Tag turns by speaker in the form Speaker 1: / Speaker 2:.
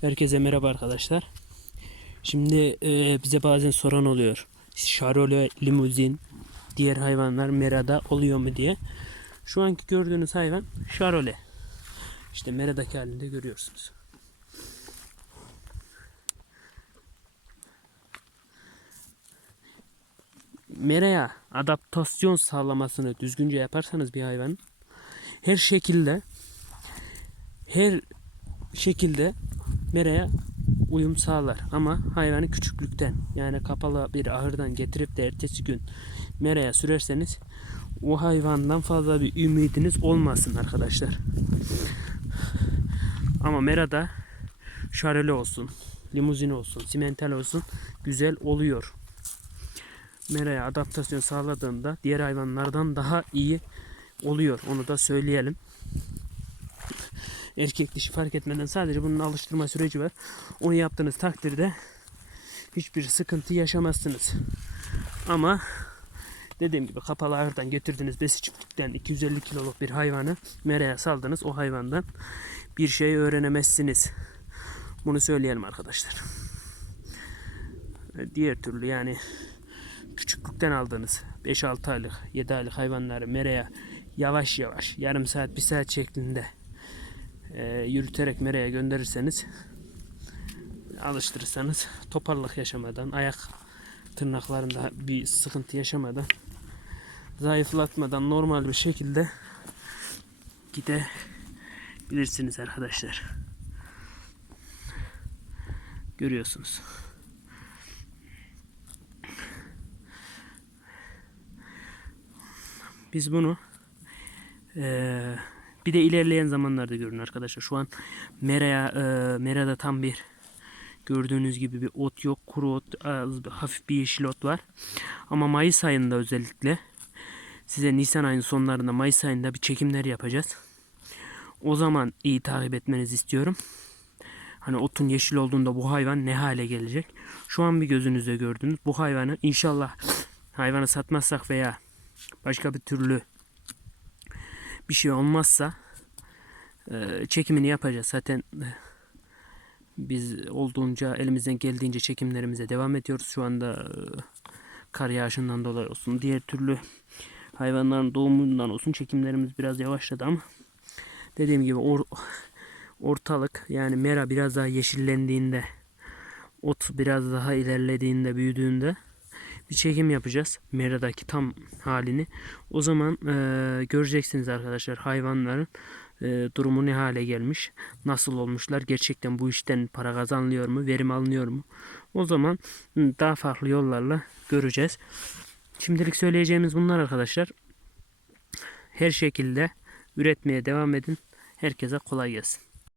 Speaker 1: Herkese merhaba arkadaşlar. Şimdi e, bize bazen soran oluyor. Şarole, limuzin, diğer hayvanlar merada oluyor mu diye. Şu anki gördüğünüz hayvan şarole. İşte meradaki halinde görüyorsunuz. Meraya adaptasyon sağlamasını düzgünce yaparsanız bir hayvanın her şekilde her şekilde meraya uyum sağlar. Ama hayvanı küçüklükten yani kapalı bir ahırdan getirip de ertesi gün meraya sürerseniz o hayvandan fazla bir ümidiniz olmasın arkadaşlar. Ama merada şarele olsun, limuzin olsun, simental olsun güzel oluyor. Meraya adaptasyon sağladığında diğer hayvanlardan daha iyi oluyor. Onu da söyleyelim erkek dişi fark etmeden sadece bunun alıştırma süreci var. Onu yaptığınız takdirde hiçbir sıkıntı yaşamazsınız. Ama dediğim gibi kapalı ağırdan getirdiğiniz besi çiftlikten 250 kiloluk bir hayvanı meraya saldınız. O hayvandan bir şey öğrenemezsiniz. Bunu söyleyelim arkadaşlar. Diğer türlü yani küçüklükten aldığınız 5-6 aylık 7 aylık hayvanları meraya yavaş yavaş yarım saat bir saat şeklinde e, yürüterek mereye gönderirseniz alıştırırsanız toparlık yaşamadan ayak tırnaklarında bir sıkıntı yaşamadan zayıflatmadan normal bir şekilde gidebilirsiniz arkadaşlar. Görüyorsunuz. Biz bunu eee bir de ilerleyen zamanlarda görün arkadaşlar. Şu an meraya, e, merada tam bir gördüğünüz gibi bir ot yok. Kuru ot, az, hafif bir yeşil ot var. Ama Mayıs ayında özellikle size Nisan ayının sonlarında Mayıs ayında bir çekimler yapacağız. O zaman iyi takip etmenizi istiyorum. Hani otun yeşil olduğunda bu hayvan ne hale gelecek? Şu an bir gözünüzde gördünüz. Bu hayvanı inşallah hayvanı satmazsak veya başka bir türlü bir şey olmazsa e, çekimini yapacağız. Zaten e, biz olduğunca elimizden geldiğince çekimlerimize devam ediyoruz. Şu anda e, kar yağışından dolayı olsun. Diğer türlü hayvanların doğumundan olsun çekimlerimiz biraz yavaşladı ama dediğim gibi or, ortalık yani mera biraz daha yeşillendiğinde ot biraz daha ilerlediğinde büyüdüğünde bir çekim yapacağız. Mera'daki tam halini. O zaman e, göreceksiniz arkadaşlar hayvanların e, durumu ne hale gelmiş. Nasıl olmuşlar. Gerçekten bu işten para kazanılıyor mu? Verim alınıyor mu? O zaman daha farklı yollarla göreceğiz. Şimdilik söyleyeceğimiz bunlar arkadaşlar. Her şekilde üretmeye devam edin. Herkese kolay gelsin.